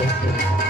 Deus.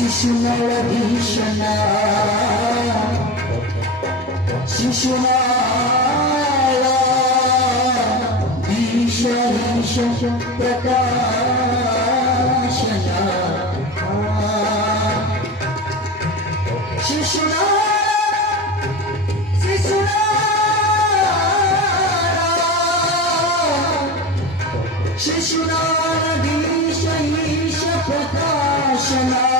Shishuna Bhishana Shishuna Bhishana Prakashana Shishuna Shishuna Shishuna Bhishana Prakashana